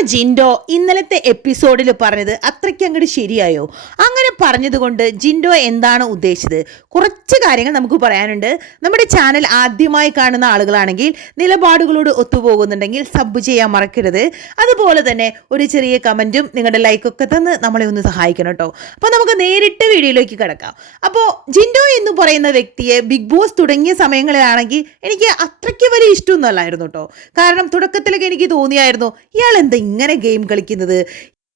നമ്മുടെ ജിൻഡോ ഇന്നലത്തെ എപ്പിസോഡിൽ പറഞ്ഞത്. അത്രയ്ക്ക് അങ്ങോട്ട് ശരിയായോ? അങ്ങനെ പറഞ്ഞതുകൊണ്ട് ജിൻഡോ എന്താണ് ഉദ്ദേശിച്ചത്? കുറച്ച് കാര്യങ്ങൾ നമുക്ക് പറയാനുണ്ട്. നമ്മുടെ ചാനൽ ആദ്യമായി കാണുന്ന ആളുകളാണെങ്കിൽ നിലപാടുകളോട് ഒത്തുപോകുന്നുണ്ടെങ്കിൽ സബ് ചെയ്യാൻ മറക്കരുത്. അതുപോലെ തന്നെ ഒരു ചെറിയ കമന്റും നിങ്ങളുടെ ലൈക്കൊക്കെ തന്ന് നമ്മളെ ഒന്ന് സഹായിക്കണം കേട്ടോ അപ്പോൾ നമുക്ക് നേരിട്ട് വീഡിയോയിലേക്ക് കിടക്കാം. അപ്പോൾ ജിൻഡോ എന്ന് പറയുന്ന വ്യക്തിയെ ബിഗ് ബോസ് തുടങ്ങിയ സമയങ്ങളിലാണെങ്കിൽ എനിക്ക് അത്രയ്ക്ക് വലിയ ഇഷ്ടമൊന്നും അല്ലായിരുന്നു കേട്ടോ കാരണം തുടക്കത്തിലൊക്കെ എനിക്ക് തോന്നിയായിരുന്നു ഇയാൾ എന്താ ഇങ്ങനെ ഗെയിം കളിക്കുന്നത്?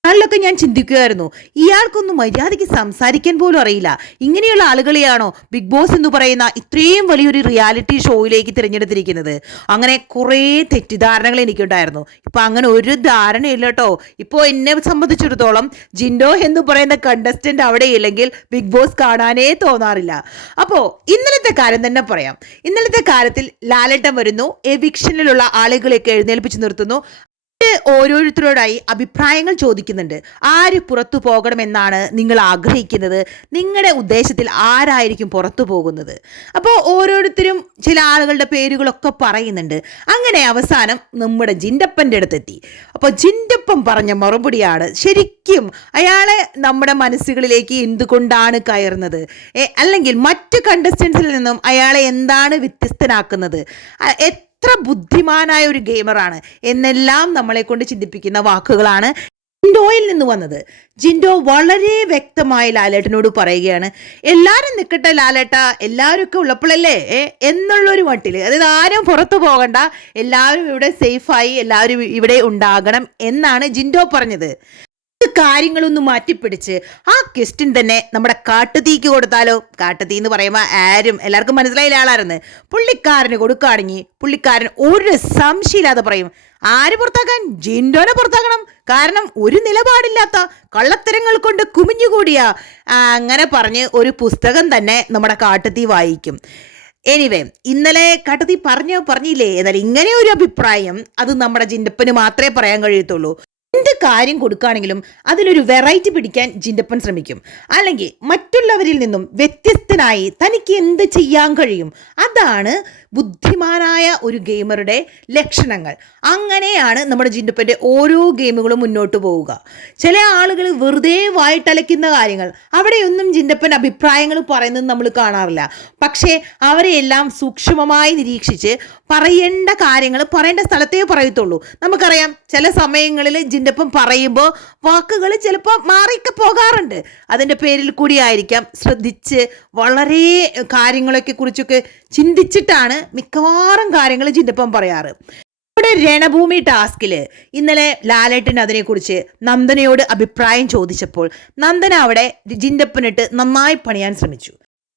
ഇയാളിലൊക്കെ ഞാൻ ചിന്തിക്കുമായിരുന്നു ഇയാൾക്കൊന്നും മര്യാദയ്ക്ക് സംസാരിക്കാൻ പോലും അറിയില്ല. ഇങ്ങനെയുള്ള ആളുകളെയാണോ ബിഗ് ബോസ് എന്ന് പറയുന്ന ഇത്രയും വലിയൊരു റിയാലിറ്റി ഷോയിലേക്ക് തിരഞ്ഞെടുത്തിരിക്കുന്നത്? അങ്ങനെ കുറേ തെറ്റിദ്ധാരണകൾ എനിക്കുണ്ടായിരുന്നു. ഇപ്പം അങ്ങനെ ഒരു ധാരണയില്ല കേട്ടോ ഇപ്പോൾ എന്നെ സംബന്ധിച്ചിടത്തോളം ജിൻഡോ എന്ന് പറയുന്ന കണ്ടസ്റ്റന്റ് അവിടെ ഇല്ലെങ്കിൽ ബിഗ് ബോസ് കാണാനേ തോന്നാറില്ല. അപ്പോൾ ഇന്നലത്തെ കാര്യം തന്നെ പറയാം. ഇന്നലത്തെ കാര്യത്തിൽ ലാലട്ടം വരുന്നു. എവിക്ഷനിലുള്ള ആളുകളെയൊക്കെ എഴുന്നേൽപ്പിച്ച് നിർത്തുന്നു. ഓരോരുത്തരോടായി അഭിപ്രായങ്ങൾ ചോദിക്കുന്നുണ്ട്. ആര് പുറത്തു പോകണമെന്നാണ് നിങ്ങൾ ആഗ്രഹിക്കുന്നത്? നിങ്ങളുടെ ഉദ്ദേശത്തിൽ ആരായിരിക്കും പുറത്തു പോകുന്നത്? അപ്പോൾ ഓരോരുത്തരും ചില ആളുകളുടെ പേരുകളൊക്കെ പറയുന്നുണ്ട്. അങ്ങനെ അവസാനം നമ്മുടെ ജിൻഡപ്പന്റെ അടുത്തെത്തി. അപ്പോൾ ജിൻഡപ്പൻ പറഞ്ഞ മറുപടിയാണ് ശരിക്കും അയാളെ നമ്മുടെ മനസ്സുകളിലേക്ക് എന്തുകൊണ്ടാണ് കയറുന്നത്? അല്ലെങ്കിൽ മറ്റ് കണ്ടസ്റ്റൻസിൽ നിന്നും അയാളെ എന്താണ് വ്യത്യസ്തനാക്കുന്നത്? എത്ര ബുദ്ധിമാനായ ഒരു ഗെയിമറാണ് എന്നെല്ലാം നമ്മളെ കൊണ്ട് ചിന്തിപ്പിക്കുന്ന വാക്കുകളാണ് ജിൻഡോയിൽ നിന്ന് വന്നത്. ജിൻഡോ വളരെ വ്യക്തമായി ലാലേട്ടനോട് പറയുകയാണ് എല്ലാവരും നിൽക്കട്ടെ ലാലേട്ട എല്ലാവരും ഒക്കെ ഉള്ളപ്പോഴല്ലേ എന്നുള്ളൊരു മട്ടിൽ അതായത് ആരും പുറത്തു പോകണ്ട എല്ലാവരും ഇവിടെ സേഫായി എല്ലാവരും ഇവിടെ ഉണ്ടാകണം എന്നാണ് ജിൻഡോ പറഞ്ഞത്. കാര്യങ്ങളൊന്ന് മാറ്റിപ്പിടിച്ച് ആ ക്വസ്റ്റ്യൻ തന്നെ നമ്മുടെ കാട്ടുതീക്ക് കൊടുത്താലോ? കാട്ടുതീ എന്ന് പറയുമ്പോൾ ആരും എല്ലാവർക്കും മനസ്സിലായില്ല ആളായിരുന്നു പുള്ളിക്കാരന് കൊടുക്കുകയാണെങ്കിൽ പുള്ളിക്കാരൻ ഒരു സംശയമില്ലാതെ പറയും ആര് പുറത്താക്കാൻ? ജിൻഡോനെ പുറത്താക്കണം. കാരണം ഒരു നിലപാടില്ലാത്ത കള്ളത്തരങ്ങൾ കൊണ്ട് കുമിഞ്ഞുകൂടിയ അങ്ങനെ പറഞ്ഞ് ഒരു പുസ്തകം തന്നെ നമ്മുടെ കാട്ടുതീ വായിക്കും. എനിവേ ഇന്നലെ കാട്ടുതീ പറഞ്ഞു പറഞ്ഞില്ലേ? എന്നാൽ ഇങ്ങനെ ഒരു അഭിപ്രായം അത് നമ്മുടെ ജിൻഡപ്പന് മാത്രമേ പറയാൻ കഴിയത്തുള്ളൂ. എന്ത് കാര്യം കൊടുക്കുകയാണെങ്കിലും അതിലൊരു വെറൈറ്റി പിടിക്കാൻ ജിൻഡപ്പൻ ശ്രമിക്കും. അല്ലെങ്കിൽ മറ്റുള്ളവരിൽ നിന്നും വ്യത്യസ്തനായി തനിക്ക് എന്ത് ചെയ്യാൻ കഴിയും? അതാണ് ബുദ്ധിമാനായ ഒരു ഗെയിമറുടെ ലക്ഷണങ്ങൾ. അങ്ങനെയാണ് നമ്മുടെ ജിൻഡപ്പന്റെ ഓരോ ഗെയിമുകളും മുന്നോട്ട് പോവുക. ചില ആളുകൾ വെറുതെ വായിട്ടലയ്ക്കുന്ന കാര്യങ്ങൾ. അവിടെയൊന്നും ജിൻഡപ്പൻ അഭിപ്രായങ്ങൾ പറയുന്നത് നമ്മൾ കാണാറില്ല. പക്ഷേ അവരെയെല്ലാം സൂക്ഷ്മമായി നിരീക്ഷിച്ച് പറയേണ്ട കാര്യങ്ങൾ പറയേണ്ട സ്ഥലത്തേ പറയത്തുള്ളൂ. നമുക്കറിയാം ചില സമയങ്ങളിൽ ജിൻഡപ്പൻ പറയുമ്പോൾ വാക്കുകൾ ചിലപ്പോൾ മാറിയൊക്കെ പോകാറുണ്ട്. അതിന്റെ പേരിൽ കൂടിയായിരിക്കാം ശ്രദ്ധിച്ച് വളരെ കാര്യങ്ങളൊക്കെ കുറിച്ചൊക്കെ ചിന്തിച്ചിട്ടാണ് മിക്കവാറും കാര്യങ്ങൾ ചിന്തപ്പം പറയാറ്. നമ്മുടെ രണഭൂമി ടാസ്കിൽ ഇന്നലെ ലാലേട്ടൻ അതിനെക്കുറിച്ച് നന്ദനയോട് അഭിപ്രായം ചോദിച്ചപ്പോൾ നന്ദന അവിടെ ജിൻഡപ്പനിട്ട് നന്നായി പണിയാൻ ശ്രമിച്ചു.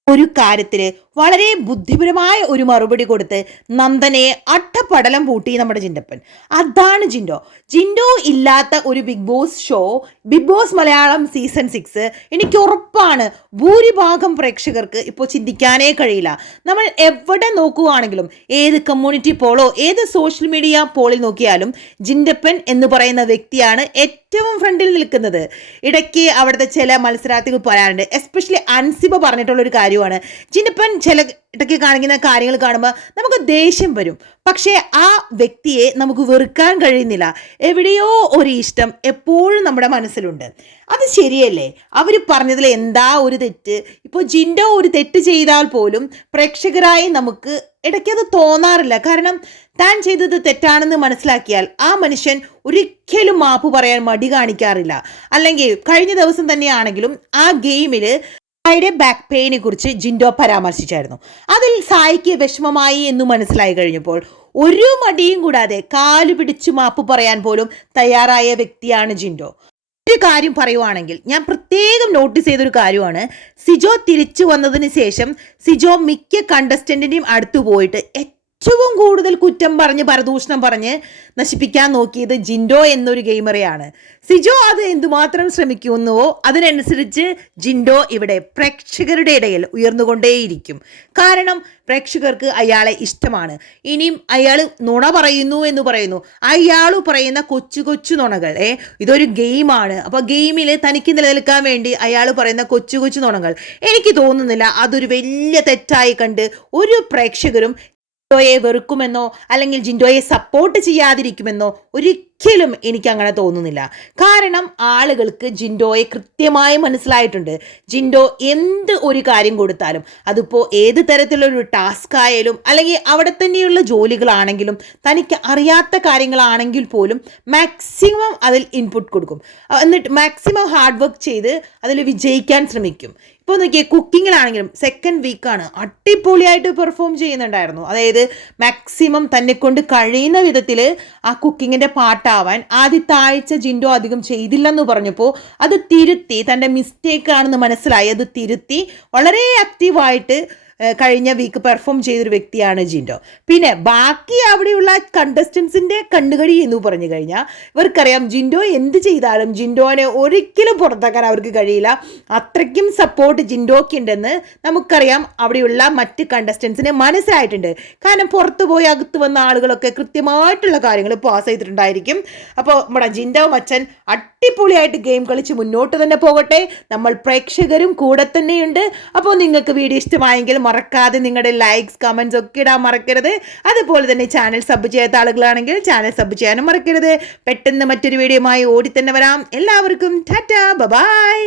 ഒരു കാര്യത്തിൽ വളരെ ബുദ്ധിപരമായ ഒരു മറുപടി കൊടുത്ത് നന്ദനെ അട്ടപ്പടലം പൂട്ടി നമ്മുടെ ജിൻഡപ്പൻ. അതാണ് ജിൻഡോ. ജിൻഡോ ഇല്ലാത്ത ഒരു big boss show big boss Malayalam season six എനിക്ക് ഉറപ്പാണ് ഭൂരിഭാഗം പ്രേക്ഷകർക്ക് ഇപ്പോൾ ചിന്തിക്കാനേ കഴിയില്ല. നമ്മൾ എവിടെ നോക്കുകയാണെങ്കിലും ഏത് കമ്മ്യൂണിറ്റി പോളോ ഏത് സോഷ്യൽ മീഡിയ പോളിൽ നോക്കിയാലും ജിൻഡപ്പൻ എന്ന് പറയുന്ന വ്യക്തിയാണ് ഏറ്റവും ഫ്രണ്ടിൽ നിൽക്കുന്നത്. ഇടയ്ക്ക് അവിടുത്തെ ചില മത്സരാർത്ഥികൾ പറയാറുണ്ട്. എസ്പെഷ്യലി അൻസിബ പറഞ്ഞിട്ടുള്ള ഒരു കാര്യമാണ്. ജിൻഡപ്പൻ ചില ഇടയ്ക്ക് കാണിക്കുന്ന കാര്യങ്ങൾ കാണുമ്പോൾ നമുക്ക് ദേഷ്യം വരും. പക്ഷേ ആ വ്യക്തിയെ നമുക്ക് വെറുക്കാൻ കഴിയുന്നില്ല. എവിടെയോ ഒരു ഇഷ്ടം എപ്പോഴും നമ്മുടെ മനസ്സിലുണ്ട്. അത് ശരിയല്ലേ? അവർ പറഞ്ഞതിൽ എന്താ ഒരു തെറ്റ്? ഇപ്പോൾ ജിൻഡോ ഒരു തെറ്റ് ചെയ്താൽ പോലും പ്രേക്ഷകരായി നമുക്ക് ഇടയ്ക്ക് അത് തോന്നാറില്ല. കാരണം താൻ ചെയ്തത് തെറ്റാണെന്ന് മനസ്സിലാക്കിയാൽ ആ മനുഷ്യൻ ഒരിക്കലും മാപ്പ് പറയാൻ മടി കാണിക്കാറില്ല. അല്ലെങ്കിൽ കഴിഞ്ഞ ദിവസം തന്നെയാണെങ്കിലും ആ ഗെയിമിൽ സായിയുടെ ബാക്ക് പെയിനെ കുറിച്ച് ജിൻഡോ പരാമർശിച്ചായിരുന്നു. അതിൽ സായിക്ക് വിഷമമായി എന്ന് മനസ്സിലായി കഴിഞ്ഞപ്പോൾ ഒരു മടിയും കൂടാതെ കാലു പിടിച്ചു മാപ്പ് പറയാൻ പോലും തയ്യാറായ വ്യക്തിയാണ് ജിൻഡോ. ഒരു കാര്യം പറയുവാണെങ്കിൽ ഞാൻ പ്രത്യേകം നോട്ടീസ് ചെയ്തൊരു കാര്യമാണ്. സിജോ തിരിച്ചു വന്നതിന് ശേഷം സിജോ മിക്ക കണ്ടസ്റ്റന്റിന്റെയും അടുത്തു പോയിട്ട് ഏറ്റവും കൂടുതൽ കുറ്റം പറഞ്ഞ് പരദൂഷണം പറഞ്ഞ് നശിപ്പിക്കാൻ നോക്കിയത് ജിൻഡോ എന്നൊരു ഗെയിമറെയാണ്. സിജോ അത് എന്തുമാത്രം ശ്രമിക്കുന്നുവോ അതിനനുസരിച്ച് ജിൻഡോ ഇവിടെ പ്രേക്ഷകരുടെ ഇടയിൽ ഉയർന്നുകൊണ്ടേയിരിക്കും. കാരണം പ്രേക്ഷകർക്ക് അയാളെ ഇഷ്ടമാണ്. ഇനിയും അയാൾ നുണ പറയുന്നു എന്ന് പറയുന്നു. അയാൾ പറയുന്ന കൊച്ചു കൊച്ചു നുണകൾ ഏ ഇതൊരു ഗെയിമാണ്. അപ്പോൾ ഗെയിമിൽ തനിക്ക് നിലനിൽക്കാൻ വേണ്ടി അയാൾ പറയുന്ന കൊച്ചു കൊച്ചു നുണകൾ. എനിക്ക് തോന്നുന്നില്ല അതൊരു വലിയ തെറ്റായി കണ്ട് ഒരു പ്രേക്ഷകരും ജിൻഡോയെ വെറുക്കുമെന്നോ അല്ലെങ്കിൽ ജിൻഡോയെ സപ്പോർട്ട് ചെയ്യാതിരിക്കുമെന്നോ ഒരിക്കലും എനിക്ക് അങ്ങനെ തോന്നുന്നില്ല. കാരണം ആളുകൾക്ക് ജിൻഡോയെ കൃത്യമായി മനസ്സിലായിട്ടുണ്ട്. ജിൻഡോ എന്ത് ഒരു കാര്യം കൊടുത്താലും അതിപ്പോൾ ഏത് തരത്തിലൊരു ടാസ്ക് ആയാലും അല്ലെങ്കിൽ അവിടെ തന്നെയുള്ള ജോലികളാണെങ്കിലും തനിക്ക് അറിയാത്ത കാര്യങ്ങളാണെങ്കിൽ പോലും മാക്സിമം അതിൽ ഇൻപുട്ട് കൊടുക്കും. എന്നിട്ട് മാക്സിമം ഹാർഡ് വർക്ക് ചെയ്ത് അതിൽ വിജയിക്കാൻ ശ്രമിക്കും. ഇപ്പോൾ നോക്കിയേ കുക്കിങ്ങിലാണെങ്കിലും സെക്കൻഡ് വീക്കാണ് അടിപൊളിയായിട്ട് പെർഫോം ചെയ്യുന്നുണ്ടായിരുന്നു. അതായത് മാക്സിമം തന്നെ കൊണ്ട് കഴിയുന്ന വിധത്തിൽ ആ കുക്കിങ്ങിന്റെ പാട്ടാവാൻ ആദ്യത്തെ ആഴ്ച ജിൻഡോ അധികം ചെയ്തില്ലെന്ന് പറഞ്ഞപ്പോൾ അത് തിരുത്തി തന്റെ മിസ്റ്റേക്ക് ആണെന്ന് മനസ്സിലായി. അത് തിരുത്തി. വളരെ ആക്റ്റീവായിട്ട് കഴിഞ്ഞ വീക്ക് പെർഫോം ചെയ്തൊരു വ്യക്തിയാണ് ജിൻഡോ. പിന്നെ ബാക്കി അവിടെയുള്ള കണ്ടസ്റ്റൻസിന്റെ കണ്ണുകടി എന്ന് പറഞ്ഞു കഴിഞ്ഞാൽ ഇവർക്കറിയാം ജിൻഡോ എന്ത് ചെയ്താലും ജിൻഡോനെ ഒരിക്കലും പുറത്താക്കാൻ അവർക്ക് കഴിയില്ല. അത്രയ്ക്കും സപ്പോർട്ട് ജിൻഡോക്ക് ഉണ്ടെന്ന് നമുക്കറിയാം അവിടെയുള്ള മറ്റ് കണ്ടസ്റ്റൻസിന് മനസ്സിലായിട്ടുണ്ട്. കാരണം പുറത്തു പോയി അകത്ത് വന്ന ആളുകളൊക്കെ കൃത്യമായിട്ടുള്ള കാര്യങ്ങൾ പാസ് ചെയ്തിട്ടുണ്ടായിരിക്കും. അപ്പോൾ നമ്മുടെ ജിൻഡോ മച്ചൻ അടിപൊളിയായിട്ട് ഗെയിം കളിച്ച് മുന്നോട്ട് തന്നെ പോകട്ടെ. നമ്മൾ പ്രേക്ഷകരും കൂടെ തന്നെയുണ്ട്. അപ്പോൾ നിങ്ങൾക്ക് വീഡിയോ ഇഷ്ടമായെങ്കിൽ മറക്കാതെ നിങ്ങളുടെ ലൈക്സ് കമൻസ് ഒക്കെ ഇടാൻ മറക്കരുത്. അതുപോലെ തന്നെ ചാനൽ സബ് ചെയ്യാത്ത ആളുകളാണെങ്കിൽ ചാനൽ സബ് ചെയ്യാനും മറക്കരുത്. പെട്ടെന്ന് മറ്റൊരു വീഡിയോയുമായി ഓടി തന്നെ വരാം. എല്ലാവർക്കും ടാറ്റ ബൈ